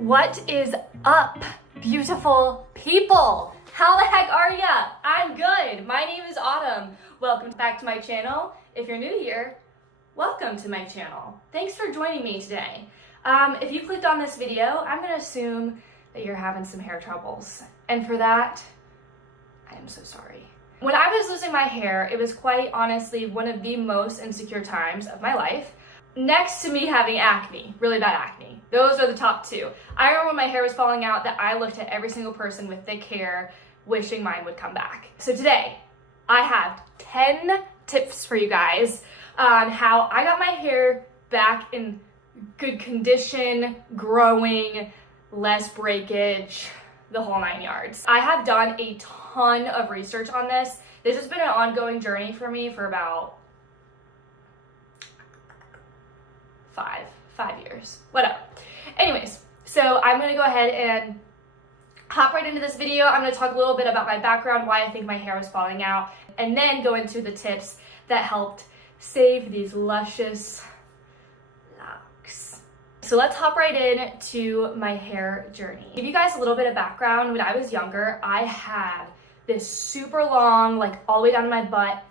What is up, beautiful people? How the heck are ya? I'm good. My name is Autumn. Welcome back to my channel. If you're new here, welcome to my channel. Thanks for joining me today. If you clicked on this video, I'm gonna assume that you're having some hair troubles. And for that, I am so sorry. When I was losing my hair, it was quite honestly one of the most insecure times of my life. Next to me having acne, really bad acne. Those are the top two. I remember when my hair was falling out that I looked at every single person with thick hair wishing mine would come back. So today, I have 10 tips for you guys on how I got my hair back in good condition, growing, less breakage, the whole 9 yards. I have done a ton of research on this. This has been an ongoing journey for me for about five years, whatever. Anyways, so I'm gonna go ahead and hop right into this video. I'm gonna talk a little bit about my background, why I think my hair was falling out, and then go into the tips that helped save these luscious locks. So let's hop right in to my hair journey. Give you guys a little bit of background. When I was younger, I had this super long, like all the way down to my butt,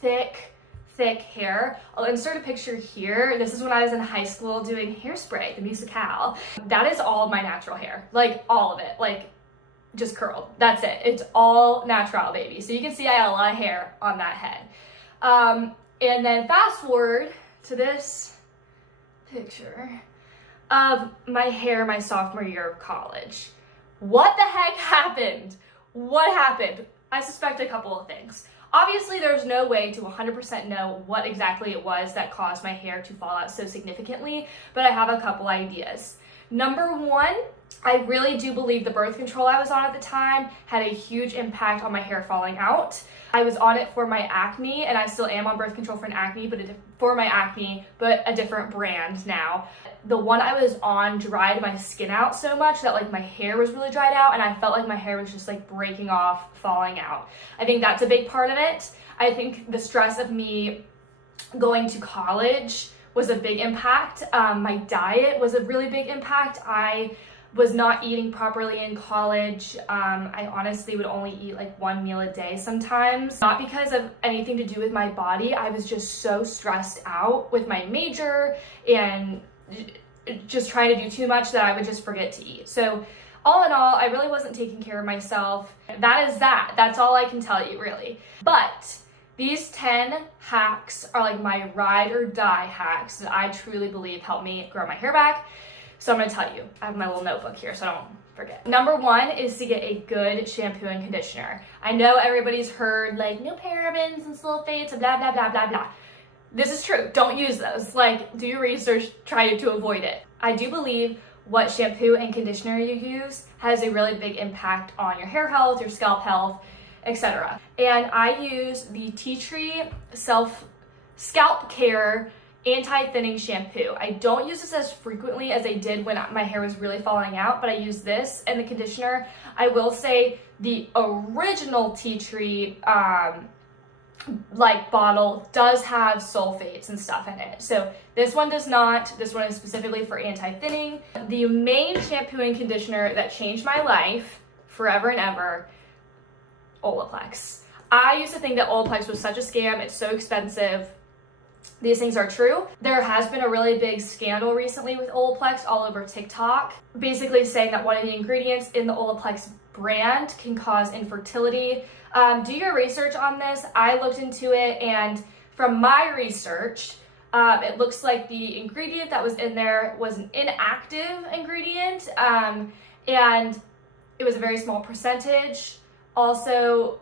thick hair. I'll insert a picture here. This is when I was in high school doing Hairspray, the musical. That is all of my natural hair, like all of it, like just curled. That's it. It's all natural, baby. So you can see I had a lot of hair on that head. And then fast forward to this picture of my hair my sophomore year of college. What the heck happened? What happened? I suspect a couple of things. Obviously, there's no way to 100% know what exactly it was that caused my hair to fall out so significantly, but I have a couple ideas. Number one, I really do believe the birth control I was on at the time had a huge impact on my hair falling out. I was on it for my acne, and I still am on birth control for acne, but a different brand now. The one I was on dried my skin out so much that like my hair was really dried out, and I felt like my hair was just like breaking off, falling out. I think that's a big part of it. I think the stress of me going to college was a big impact. My diet was a really big impact. I was not eating properly in college. I honestly would only eat like one meal a day sometimes. Not because of anything to do with my body. I was just so stressed out with my major and just trying to do too much that I would just forget to eat. So all in all, I really wasn't taking care of myself. That is that. That's all I can tell you, really. But these 10 hacks are like my ride or die hacks that I truly believe helped me grow my hair back. So I'm gonna tell you, I have my little notebook here so I don't forget. Number one is to get a good shampoo and conditioner. I know everybody's heard like no parabens and sulfates and blah, blah, blah, blah, blah. This is true, don't use those. Like, do your research, try to avoid it. I do believe what shampoo and conditioner you use has a really big impact on your hair health, your scalp health, etc. And I use the Tea Tree Scalp Care Anti-Thinning Shampoo. I don't use this as frequently as I did when my hair was really falling out, but I use this and the conditioner. I will say the original Tea Tree bottle does have sulfates and stuff in it. So this one does not. This one is specifically for anti-thinning. The main shampoo and conditioner that changed my life forever and ever, Olaplex. I used to think that Olaplex was such a scam. It's so expensive. These things are true. There has been a really big scandal recently with Olaplex all over TikTok, basically saying that one of the ingredients in the Olaplex brand can cause infertility. Do your research on this. I looked into it, and from my research, it looks like the ingredient that was in there was an inactive ingredient, and it was a very small percentage. Also,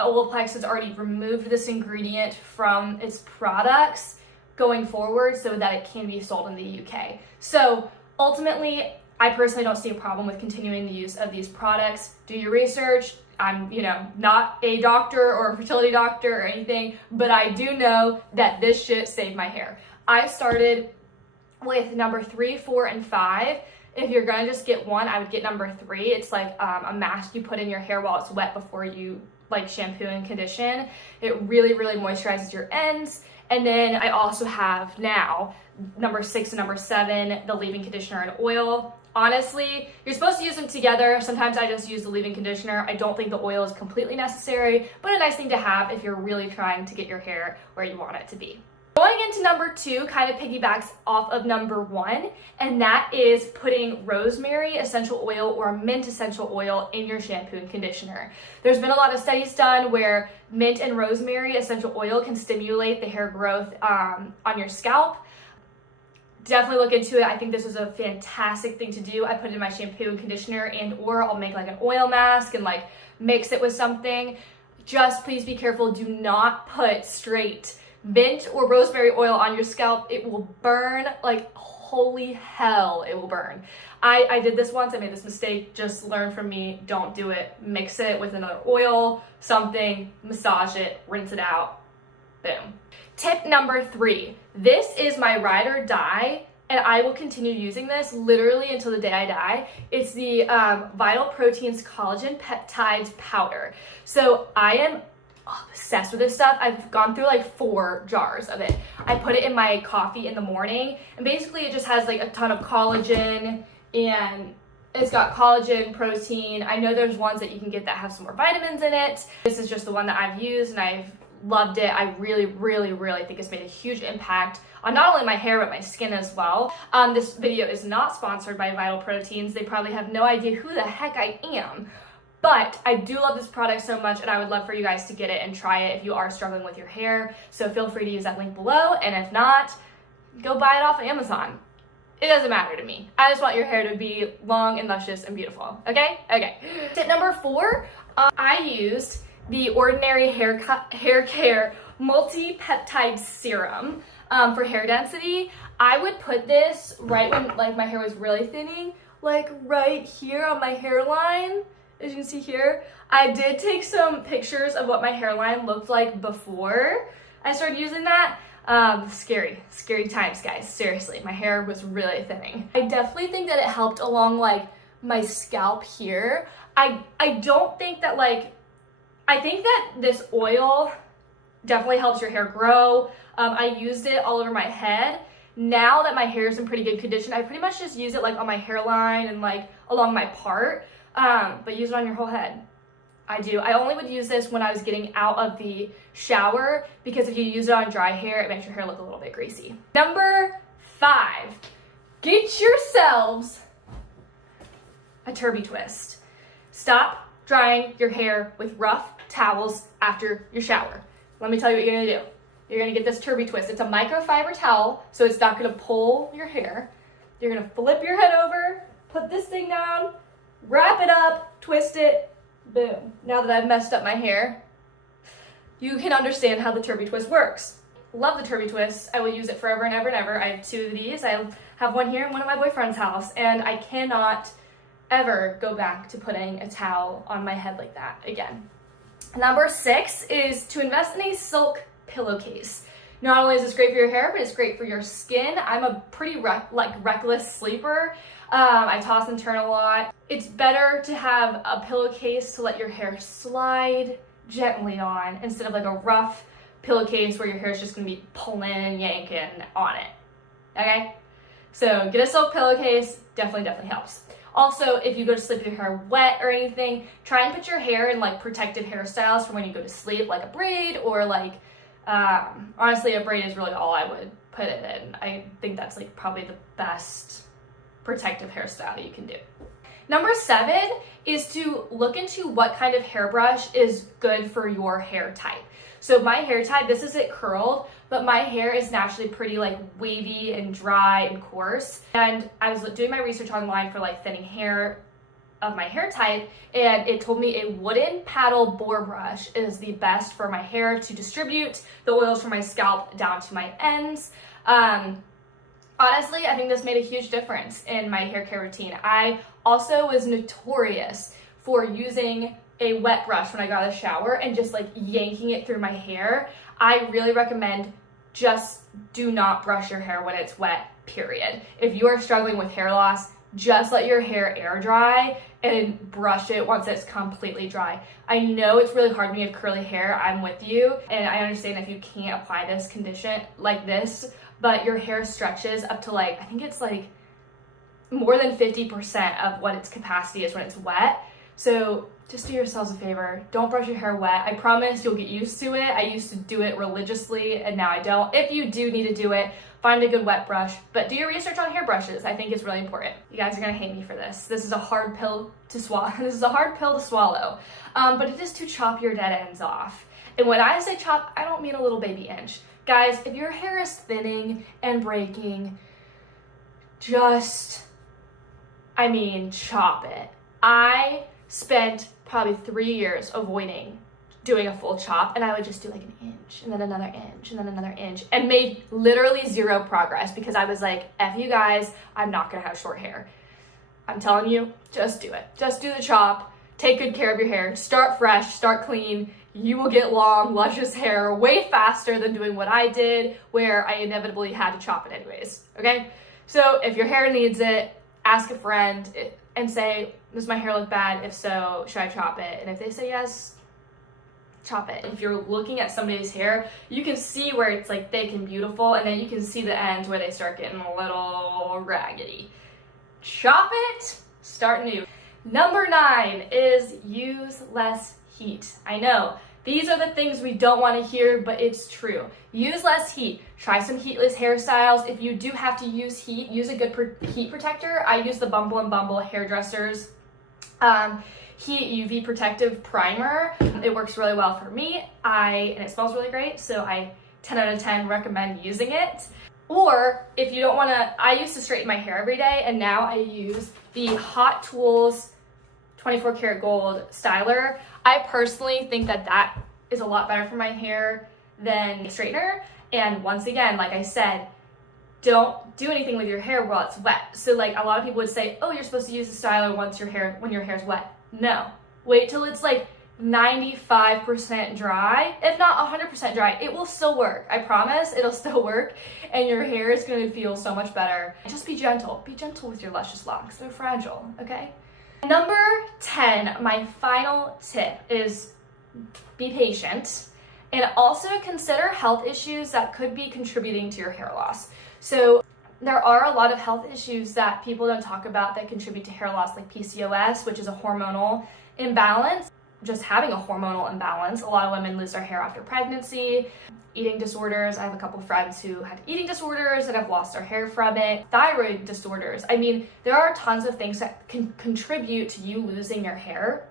Olaplex has already removed this ingredient from its products going forward so that it can be sold in the UK. So ultimately, I personally don't see a problem with continuing the use of these products. Do your research. I'm, not a doctor or a fertility doctor or anything, but I do know that this shit saved my hair. I started with number 3, 4, and 5. If you're gonna just get one, I would get number 3. It's like a mask you put in your hair while it's wet before you like shampoo and condition. It really, really moisturizes your ends And then I also have now number 6 and number 7, the leave-in conditioner and oil. Honestly, you're supposed to use them together. Sometimes I just use the leave-in conditioner. I don't think the oil is completely necessary, but a nice thing to have if you're really trying to get your hair where you want it to be. Going into number 2 kind of piggybacks off of number 1, and that is putting rosemary essential oil or mint essential oil in your shampoo and conditioner. There's been a lot of studies done where mint and rosemary essential oil can stimulate the hair growth on your scalp. Definitely look into it. I think this is a fantastic thing to do. I put it in my shampoo and conditioner, and or I'll make like an oil mask and like mix it with something. Just please be careful. Do not put straight mint or rosemary oil on your scalp. It will burn like holy hell. It will burn. I did this once. I made this mistake. Just learn from me. Don't do it. Mix it with another oil, something, massage it, rinse it out. Boom. Tip number 3. This is my ride or die, and I will continue using this literally until the day I die. It's the Vital Proteins Collagen Peptides Powder. So I am obsessed with this stuff. I've gone through like 4 jars of it. I put it in my coffee in the morning, and basically it just has like a ton of collagen, and it's got collagen, protein. I know there's ones that you can get that have some more vitamins in it. This is just the one that I've used, and I've loved it. I really, really, really think it's made a huge impact on not only my hair, but my skin as well. This video is not sponsored by Vital Proteins. They probably have no idea who the heck I am. But I do love this product so much, and I would love for you guys to get it and try it if you are struggling with your hair. So feel free to use that link below, and if not, go buy it off of Amazon. It doesn't matter to me. I just want your hair to be long and luscious and beautiful, okay? Okay. Tip number 4, I used the Ordinary Hair Care Multi-Peptide Serum for hair density. I would put this right when like my hair was really thinning, like right here on my hairline. As you can see here, I did take some pictures of what my hairline looked like before I started using that. Scary times, guys. Seriously, my hair was really thinning. I definitely think that it helped along like my scalp here. I don't think that like, I think that this oil definitely helps your hair grow. I used it all over my head. Now that my hair is in pretty good condition, I pretty much just use it like on my hairline and like along my part. But use it on your whole head. I do. I only would use this when I was getting out of the shower, because if you use it on dry hair, it makes your hair look a little bit greasy. Number 5, get yourselves a Turby Twist. Stop drying your hair with rough towels after your shower. Let me tell you what you're gonna do. You're gonna get this Turby Twist. It's a microfiber towel, so it's not gonna pull your hair. You're gonna flip your head over, put this thing down, wrap it up, twist it, boom. Now that I've messed up my hair, you can understand how the Turby Twist works. Love the Turby Twist. I will use it forever and ever and ever. I have 2 of these. I have one here in one at my boyfriend's house, and I cannot ever go back to putting a towel on my head like that again. Number 6 is to invest in a silk pillowcase. Not only is this great for your hair, but it's great for your skin. I'm a pretty reckless sleeper. I toss and turn a lot. It's better to have a pillowcase to let your hair slide gently on instead of like a rough pillowcase where your hair is just gonna be pulling and yanking on it. Okay? So get a silk pillowcase, definitely helps. Also, if you go to sleep with your hair wet or anything, try and put your hair in like protective hairstyles for when you go to sleep, like a braid or like, honestly, a braid is really all I would put it in. I think that's like probably the best protective hairstyle you can do. Number 7 is to look into what kind of hairbrush is good for your hair type. So my hair type, this isn't curled, but my hair is naturally pretty like wavy and dry and coarse. And I was doing my research online for like thinning hair of my hair type, and it told me a wooden paddle boar brush is the best for my hair to distribute the oils from my scalp down to my ends. Honestly, I think this made a huge difference in my hair care routine. I also was notorious for using a wet brush when I got out of the shower and just like yanking it through my hair. I really recommend just do not brush your hair when it's wet, period. If you are struggling with hair loss, just let your hair air dry and brush it once it's completely dry. I know it's really hard when you have curly hair, I'm with you, and I understand if you can't apply this condition like this, but your hair stretches up to like, I think it's like more than 50% of what its capacity is when it's wet. So just do yourselves a favor, don't brush your hair wet. I promise you'll get used to it. I used to do it religiously and now I don't. If you do need to do it, find a good wet brush, but do your research on hair brushes. I think it's really important. You guys are gonna hate me for this. This is a hard pill to swallow. This is a hard pill to swallow, but it is to chop your dead ends off. And when I say chop, I don't mean a little baby inch. Guys, if your hair is thinning and breaking, just, chop it. I spent probably 3 years avoiding doing a full chop, and I would just do like an inch and then another inch and then another inch and made literally zero progress because I was like, F you guys, I'm not gonna have short hair. I'm telling you, just do it. Just do the chop, take good care of your hair, start fresh, start clean. You will get long, luscious hair way faster than doing what I did, where I inevitably had to chop it anyways, okay? So if your hair needs it, ask a friend and say, does my hair look bad? If so, should I chop it? And if they say yes, chop it. If you're looking at somebody's hair, you can see where it's like thick and beautiful, and then you can see the ends where they start getting a little raggedy. Chop it, start new. Number 9 is use less heat. I know, these are the things we don't want to hear, but it's true. Use less heat. Try some heatless hairstyles. If you do have to use heat, use a good heat protector. I use the Bumble and Bumble hairdressers heat UV protective primer. It works really well for me. And it smells really great, so I 10 out of 10 recommend using it. Or if you don't want to, I used to straighten my hair every day, and now I use the Hot Tools 24 karat gold styler. I personally think that that is a lot better for my hair than a straightener. And once again, like I said, don't do anything with your hair while it's wet. So like a lot of people would say, oh, you're supposed to use the styler when your hair's wet. No, wait till it's like 95% dry, if not 100% dry. It will still work. I promise it'll still work, and your hair is going to feel so much better. Just be gentle. Be gentle with your luscious locks. They're fragile, okay? Number 10, my final tip is be patient and also consider health issues that could be contributing to your hair loss. So there are a lot of health issues that people don't talk about that contribute to hair loss, like PCOS, which is a hormonal imbalance. Just having a hormonal imbalance. A lot of women lose their hair after pregnancy. Eating disorders. I have a couple friends who had eating disorders and have lost their hair from it. Thyroid disorders. There are tons of things that can contribute to you losing your hair.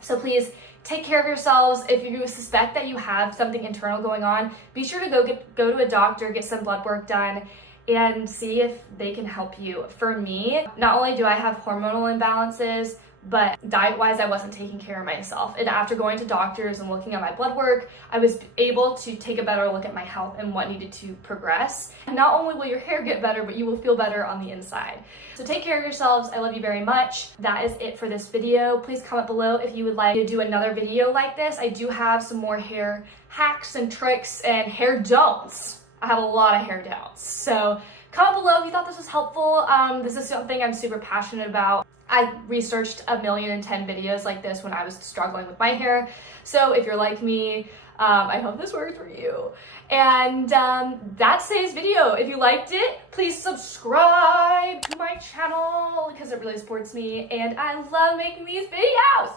So please take care of yourselves. If you suspect that you have something internal going on, be sure to go to a doctor, get some blood work done, and see if they can help you. For me, not only do I have hormonal imbalances, but diet-wise, I wasn't taking care of myself. And after going to doctors and looking at my blood work, I was able to take a better look at my health and what needed to progress. And not only will your hair get better, but you will feel better on the inside. So take care of yourselves. I love you very much. That is it for this video. Please comment below if you would like to do another video like this. I do have some more hair hacks and tricks and hair don'ts. I have a lot of hair don'ts. So comment below if you thought this was helpful. This is something I'm super passionate about. I researched 1,010,000 videos like this when I was struggling with my hair. So if you're like me, I hope this worked for you. And that's today's video. If you liked it, please subscribe to my channel because it really supports me and I love making these videos.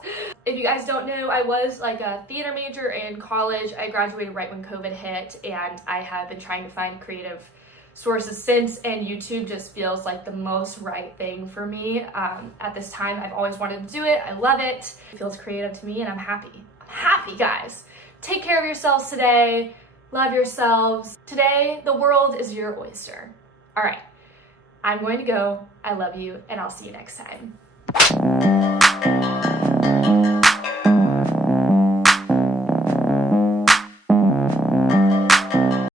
If you guys don't know, I was like a theater major in college. I graduated right when COVID hit, and I have been trying to find creative sources since, and YouTube just feels like the most right thing for me at this time. I've always wanted to do it. I love it. It feels creative to me, and I'm happy. I'm happy, guys. Take care of yourselves today. Love yourselves. Today, the world is your oyster. All right, I'm going to go. I love you, and I'll see you next time.